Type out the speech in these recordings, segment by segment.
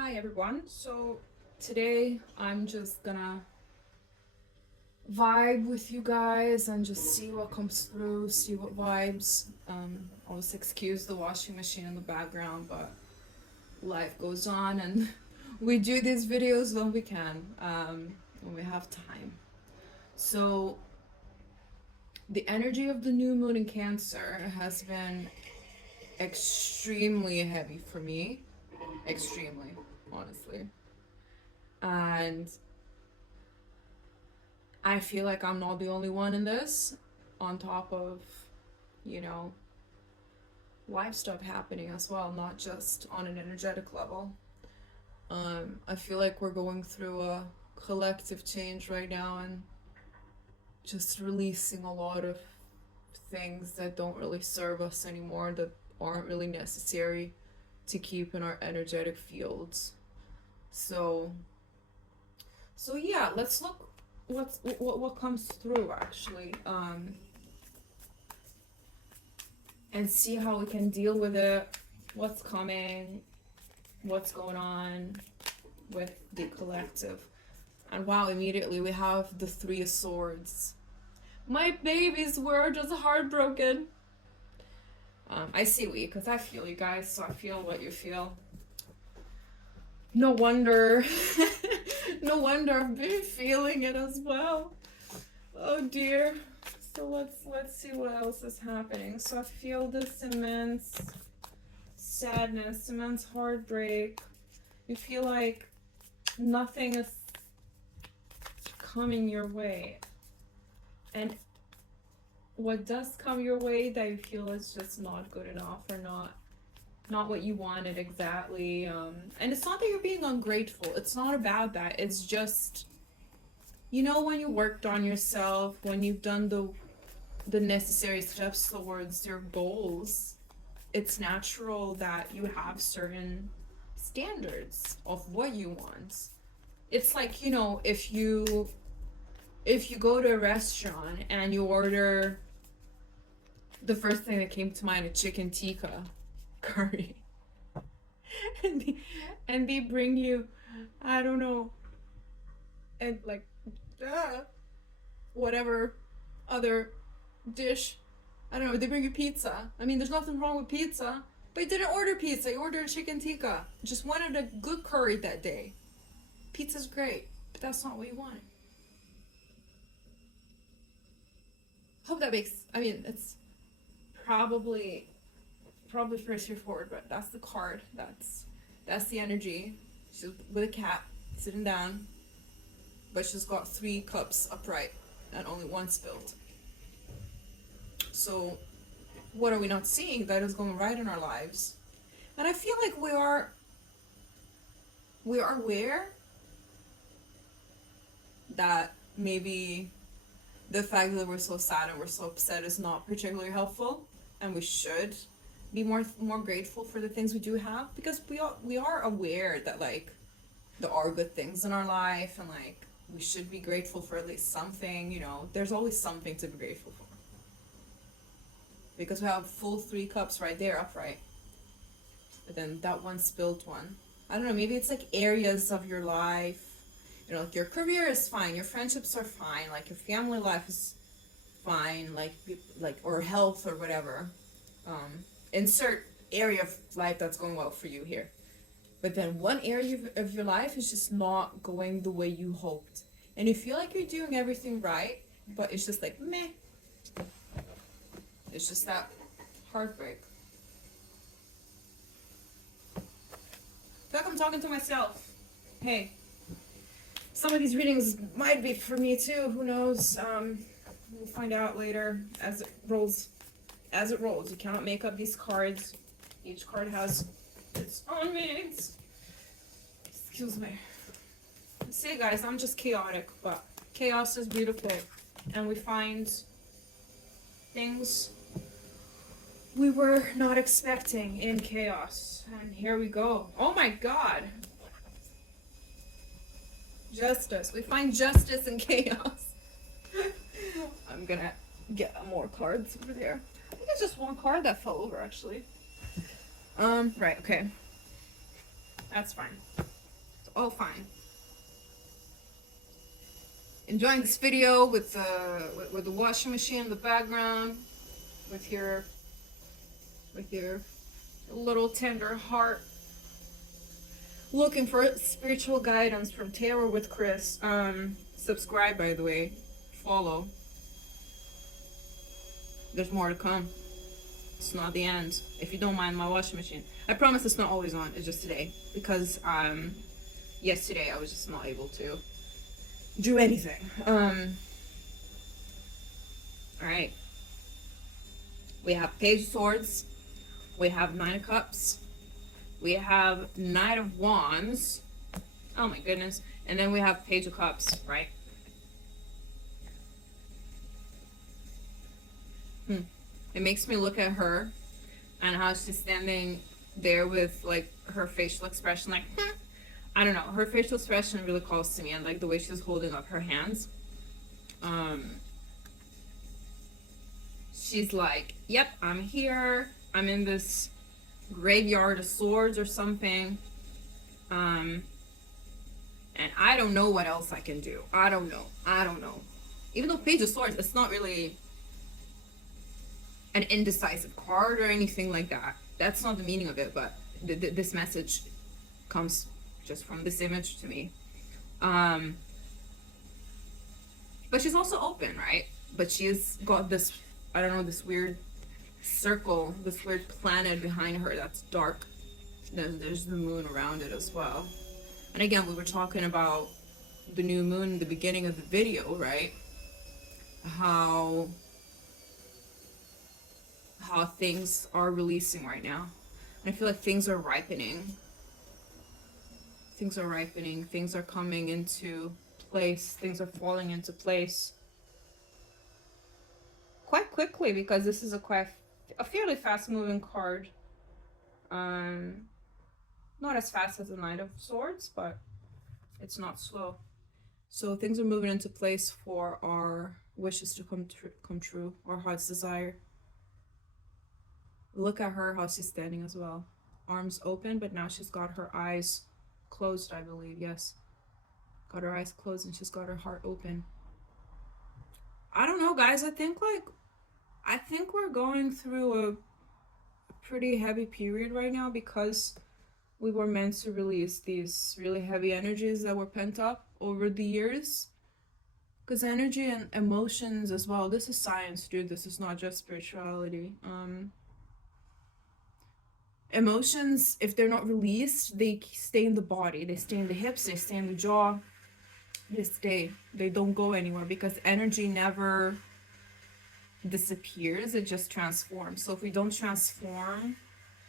Hi everyone. So today I'm just gonna vibe with you guys and just see what comes through, see what vibes. Always excuse the washing machine in the background, but life goes on and we do these videos when we can, when we have time. So the energy of the new moon in Cancer has been extremely heavy for me. Extremely, honestly. And I feel like I'm not the only one in this, on top of, you know, life stuff happening as well, not just on an energetic level. I feel like we're going through a collective change right now and just releasing a lot of things that don't really serve us anymore, that aren't really necessary to keep in our energetic fields. So, so yeah, let's look what comes through actually. And see how we can deal with it, what's coming, what's going on with the collective. And wow, immediately we have the Three of Swords. My babies were just heartbroken. I see we, because I feel you guys, so I feel what you feel. No wonder, no wonder I've been feeling it as well. Oh dear. So let's see what else is happening. So I feel this immense sadness, immense heartbreak. You feel like nothing is coming your way. And what does come your way that you feel is just not good enough or not what you wanted exactly. And it's not that you're being ungrateful. It's not about that. It's just, you know, when you worked on yourself, when you've done the necessary steps towards your goals, it's natural that you have certain standards of what you want. It's like, you know, if you go to a restaurant and you order, the first thing that came to mind, a chicken tikka curry, and they bring you, I don't know, and like whatever other dish, I don't know, they bring you pizza. I mean, there's nothing wrong with pizza, but you didn't order pizza, you ordered a chicken tikka. Just wanted a good curry that day. Pizza's great, but that's not what you wanted. Hope that makes, I mean, it's probably pretty straightforward, but that's the card. That's the energy. She's with a cat sitting down, but she's got 3 cups upright and only 1 spilled. So what are we not seeing that is going right in our lives? And I feel like we are aware that maybe the fact that we're so sad and we're so upset is not particularly helpful, and we should be more grateful for the things we do have, because we are aware that like there are good things in our life, and like we should be grateful for at least something. You know, there's always something to be grateful for, because we have full 3 cups right there upright, but then that 1 spilled one. I don't know, maybe it's like areas of your life, you know, like your career is fine, your friendships are fine, like your family life is fine, like or health or whatever. Insert area of life that's going well for you here. But then one area of your life is just not going the way you hoped. And you feel like you're doing everything right, but it's just like meh. It's just that heartbreak. I feel like I'm talking to myself. Hey, some of these readings might be for me too. Who knows? We'll find out later as it rolls. As it rolls, you cannot make up these cards. Each card has its own meanings. Excuse me. See, guys, I'm just chaotic, but chaos is beautiful, and we find things we were not expecting in chaos. And here we go. Oh my God. Justice. We find justice in chaos. I'm gonna get more cards over there. I think it's just 1 card that fell over, actually. Right, okay. That's fine. all fine. Enjoying this video with the washing machine in the background, with your little tender heart, looking for spiritual guidance from Tarot with Chris. Subscribe, by the way, follow. There's more to come. It's not the end. If you don't mind my washing machine, I promise it's not always on. It's just today because yesterday I was just not able to do anything. All right. We have Page of Swords. We have Nine of Cups. We have Knight of Wands. Oh my goodness. And then we have Page of Cups, right? It makes me look at her and how she's standing there with like her facial expression, like, I don't know. Her facial expression really calls to me, and like the way she's holding up her hands. She's like, yep, I'm here. I'm in this graveyard of swords or something. And I don't know what else I can do. I don't know. Even though Page of Swords, it's not really an indecisive card or anything like that. That's not the meaning of it, but this message comes just from this image to me. But she's also open, right? But she's got this, I don't know, this weird circle, this weird planet behind her that's dark. There's the moon around it as well. And again, we were talking about the new moon in the beginning of the video, right? How things are releasing right now. And I feel like things are ripening. Things are ripening. Things are coming into place. Things are falling into place quite quickly, because this is a fairly fast moving card. Not as fast as the Knight of Swords, but it's not slow. So things are moving into place for our wishes to come true, our heart's desire. Look at her, how she's standing as well. Arms open, but now she's got her eyes closed, I believe. Yes. Got her eyes closed and she's got her heart open. I don't know, guys. I think we're going through a pretty heavy period right now, because we were meant to release these really heavy energies that were pent up over the years. Because energy and emotions as well, this is science, dude. This is not just spirituality. Emotions, if they're not released, they stay in the body. They stay in the hips, they stay in the jaw. They stay. They don't go anywhere, because energy never disappears, it just transforms. So if we don't transform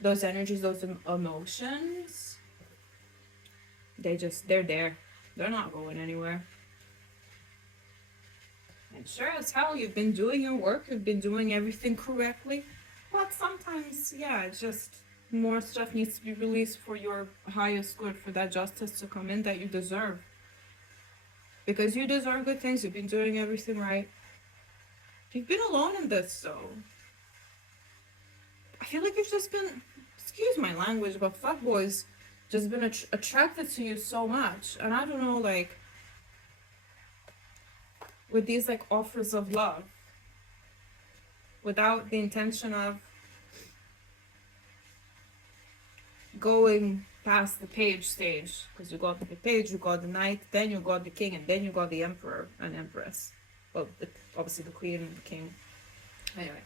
those energies, those emotions, they're there. They're not going anywhere. And sure as hell, you've been doing your work, you've been doing everything correctly, but sometimes, yeah, it's just more stuff needs to be released for your highest good, for that justice to come in that you deserve. Because you deserve good things, you've been doing everything right. You've been alone in this, so I feel like you've just been, excuse my language, but fuckboys just been attracted to you so much. And I don't know, like, with these like offers of love, without the intention of going past the page stage, because you got the page, you got the knight, then you got the king, and then you got the emperor and empress. Well, obviously the queen and the king. Anyway,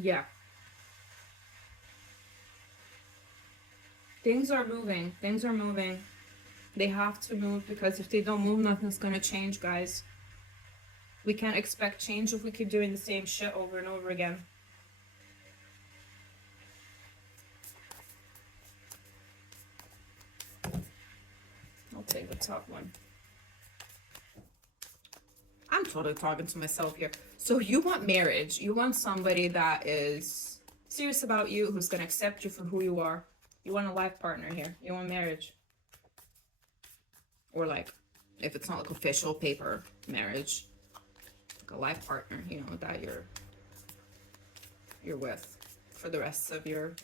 yeah, things are moving. Things are moving. They have to move, because if they don't move, nothing's gonna change, guys. We can't expect change if we keep doing the same shit over and over again. I'll take the top one. I'm totally talking to myself here. So you want marriage. You want somebody that is serious about you, who's going to accept you for who you are. You want a life partner here. You want marriage. Or like, if it's not like official paper marriage, like a life partner, you know, that you're you're with for the rest of your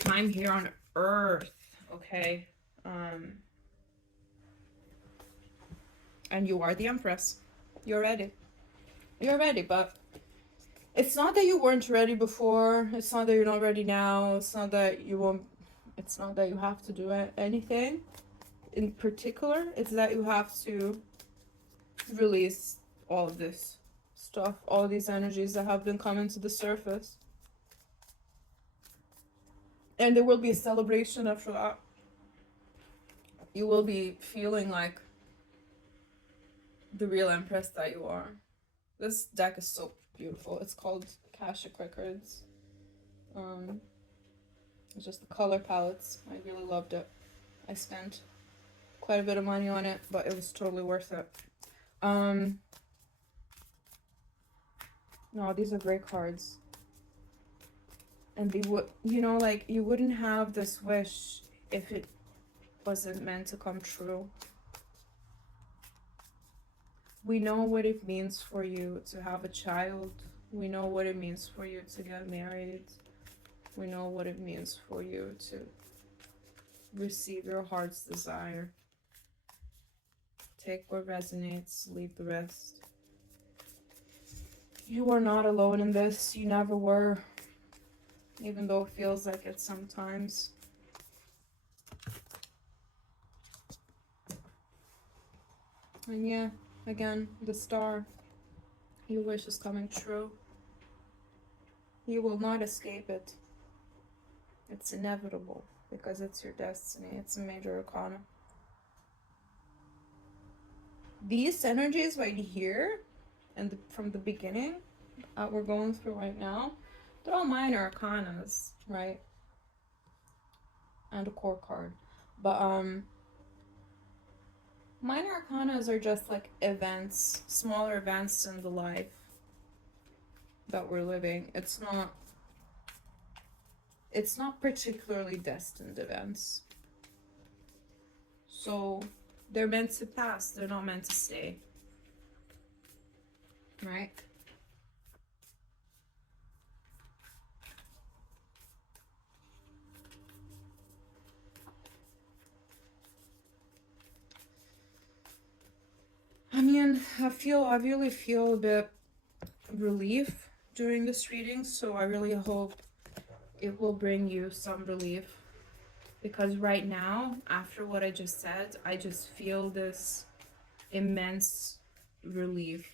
time here on Earth, okay? And you are the Empress. You're ready. You're ready, but it's not that you weren't ready before. It's not that you're not ready now. It's not that you won't. It's not that you have to do anything in particular. It's that you have to release all of this stuff, all these energies that have been coming to the surface. And there will be a celebration after that. You will be feeling like the real Empress that you are. This deck is so beautiful. It's called Akashic Records. It's just the color palettes. I really loved it. I spent quite a bit of money on it, but it was totally worth it. No, these are great cards. And they would, you know, like, you wouldn't have this wish if it wasn't meant to come true. We know what it means for you to have a child. We know what it means for you to get married. We know what it means for you to receive your heart's desire. Take what resonates, leave the rest. You are not alone in this. You never were. Even though it feels like it sometimes. And yeah, again, the star. Your wish is coming true. You will not escape it. It's inevitable because it's your destiny. It's a major arcana. These energies right here, and from the beginning, we're going through right now, they're all minor arcanas, right? And a core card. But minor arcanas are just like events, smaller events in the life that we're living. It's not particularly destined events. So they're meant to pass, they're not meant to stay. Right? I mean, I really feel a bit relief during this reading, so I really hope it will bring you some relief. Because right now, after what I just said, I just feel this immense relief.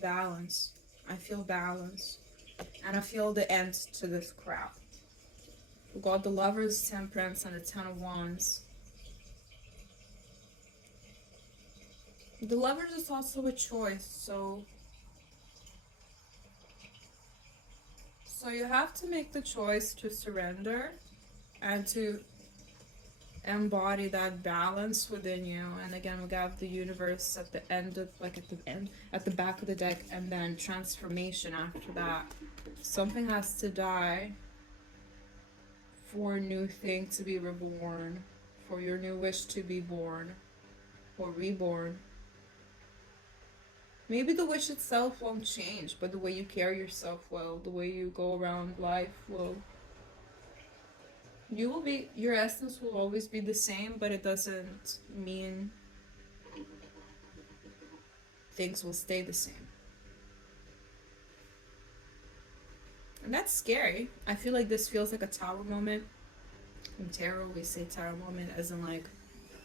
Balance. I feel balance. And I feel the end to this crap. We got the Lovers, Temperance, and the Ten of Wands. The Lovers is also a choice, so you have to make the choice to surrender and to embody that balance within you. And again, we got the Universe at the end of, like at the back of the deck, and then transformation after that. Something has to die for a new thing to be reborn, for your new wish to be born or reborn. Maybe the wish itself won't change, but the way you carry yourself will, the way you go around life will. Your essence will always be the same, but it doesn't mean things will stay the same. And that's scary. I feel like this feels like a tower moment. In tarot, we say tower moment as in like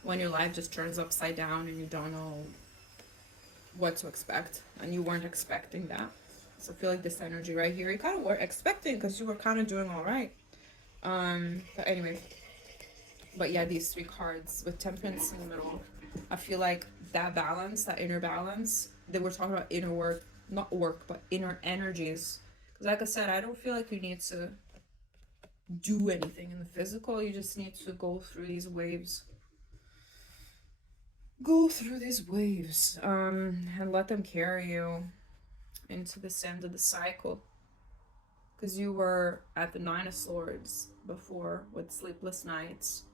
when your life just turns upside down and you don't know what to expect, and you weren't expecting that. So I feel like this energy right here, you kind of were expecting because you were kind of doing all right. But anyway, but yeah, these three cards with Temperance in the middle, I feel like that balance, that inner balance, that we're talking about inner work, not work, but inner energies. Because like I said, I don't feel like you need to do anything in the physical. You just need to go through these waves. Go through these waves, and let them carry you into this end of the cycle. Because you were at the Nine of Swords before with Sleepless Nights,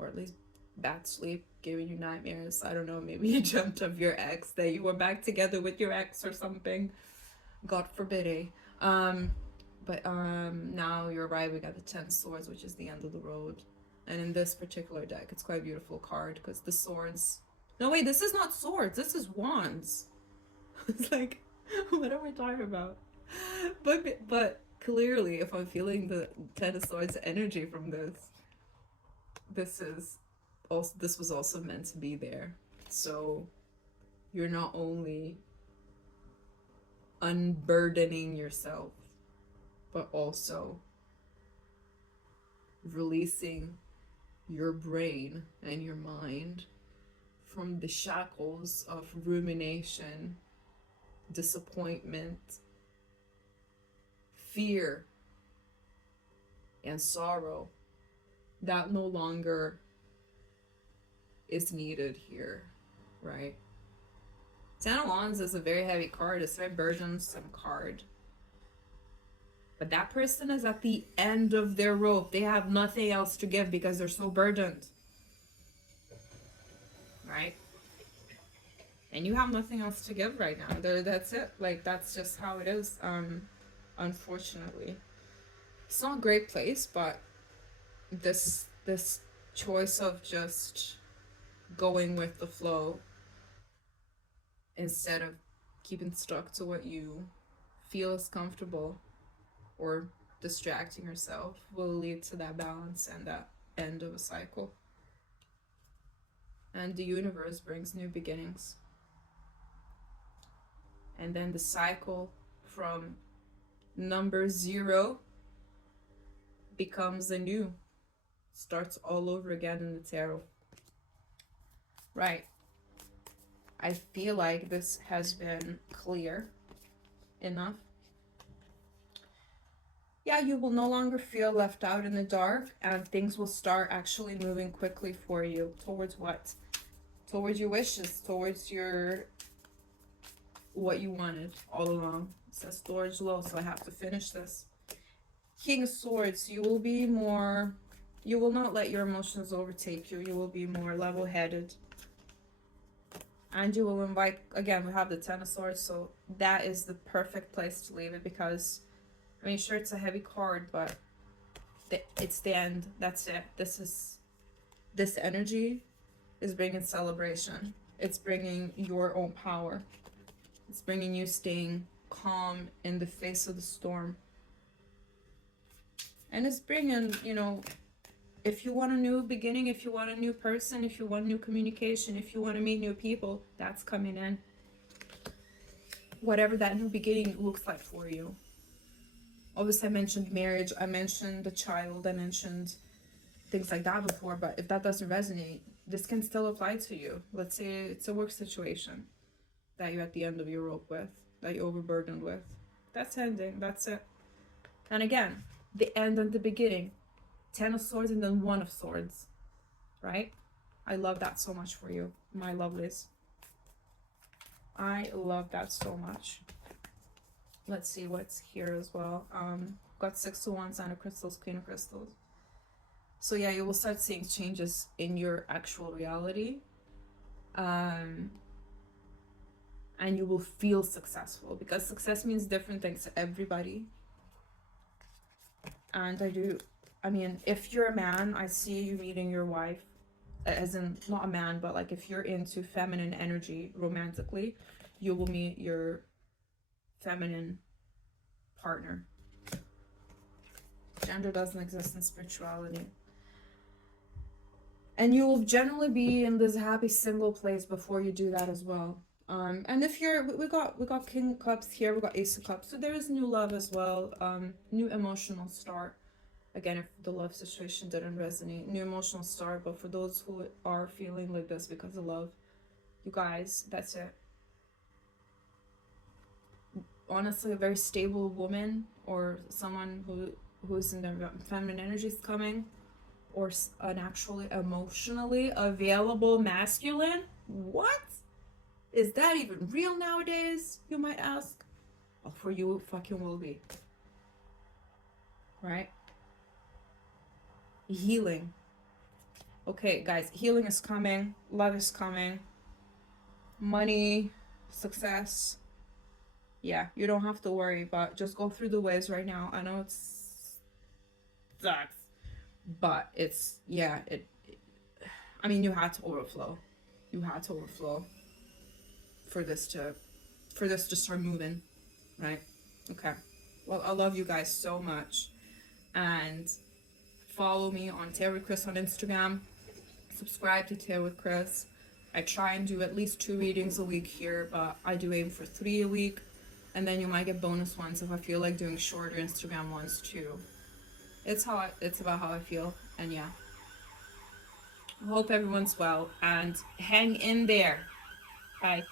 or at least bad sleep, giving you nightmares. I don't know, maybe you dreamt of your ex, that you were back together with your ex or something. God forbid, eh? Um, but now you're arriving at the Ten Swords, which is the end of the road. And in this particular deck, it's quite a beautiful card because the swords. No, wait, this is not swords. This is wands. It's like, what am I talking about? But clearly, if I'm feeling the Ten of Swords energy from this, this was also meant to be there. So you're not only unburdening yourself, but also releasing your brain and your mind from the shackles of rumination, disappointment, fear, and sorrow that no longer is needed here, right? Ten of Wands is a very heavy card. It's a very burdensome card. But that person is at the end of their rope. They have nothing else to give because they're so burdened. Right? And you have nothing else to give right now. That's it. Like, that's just how it is. Unfortunately. It's not a great place, but this choice of just going with the flow instead of keeping stuck to what you feel is comfortable or distracting yourself will lead to that balance and that end of a cycle. And the universe brings new beginnings. And then the cycle from number 0 becomes a new, starts all over again in the tarot. Right. I feel like this has been clear enough. Yeah, you will no longer feel left out in the dark, and things will start actually moving quickly for you. Towards what? Towards your wishes, towards your what you wanted all along. It says storage low, so I have to finish this. King of Swords, you will be more, you will not let your emotions overtake you. You will be more level-headed. And you will invite, again, we have the Ten of Swords, so that is the perfect place to leave it because, I mean, sure, it's a heavy card, but it's the end. That's it. This energy is bringing celebration. It's bringing your own power. It's bringing you staying calm in the face of the storm. And it's bringing, you know, if you want a new beginning, if you want a new person, if you want new communication, if you want to meet new people, that's coming in. Whatever that new beginning looks like for you. Obviously, I mentioned marriage, I mentioned the child, I mentioned things like that before, but if that doesn't resonate, this can still apply to you. Let's say it's a work situation that you're at the end of your rope with, that you're overburdened with. That's ending, that's it. And again, the end and the beginning. 10 of Swords and then 1 of Swords, right? I love that so much for you, my lovelies. I love that so much. Let's see what's here as well. Got 6 of Wands, 9 of Crystals, Queen of Crystals. So yeah, you will start seeing changes in your actual reality. And you will feel successful because success means different things to everybody. And I mean, if you're a man, I see you meeting your wife, as in, not a man, but like if you're into feminine energy romantically, you will meet your feminine partner. Gender doesn't exist in spirituality. And you will generally be in this happy single place before you do that as well. And if we got King of Cups here, we got Ace of Cups, so there is new love as well, new emotional start. Again, if the love situation didn't resonate, new emotional start. But for those who are feeling like this because of love, you guys, that's it. Honestly, a very stable woman or someone who's in their feminine energy is coming, or an actually emotionally available masculine. What? Is that even real nowadays, you might ask? Well, for you, it fucking will be. Right? Healing. Okay, guys, healing is coming, love is coming, money, success. Yeah, you don't have to worry, but just go through the ways right now. I know it's sucks, but it's yeah, I mean, you had to overflow. You had to overflow for this to start moving, right? Okay. Well, I love you guys so much, and follow me on Tarot with Chris on Instagram. Subscribe to Tarot with Chris. I try and do at least 2 readings a week here, but I do aim for 3 a week, and then you might get bonus ones if I feel like doing shorter Instagram ones too. It's about how I feel, and yeah. I hope everyone's well and hang in there. Bye.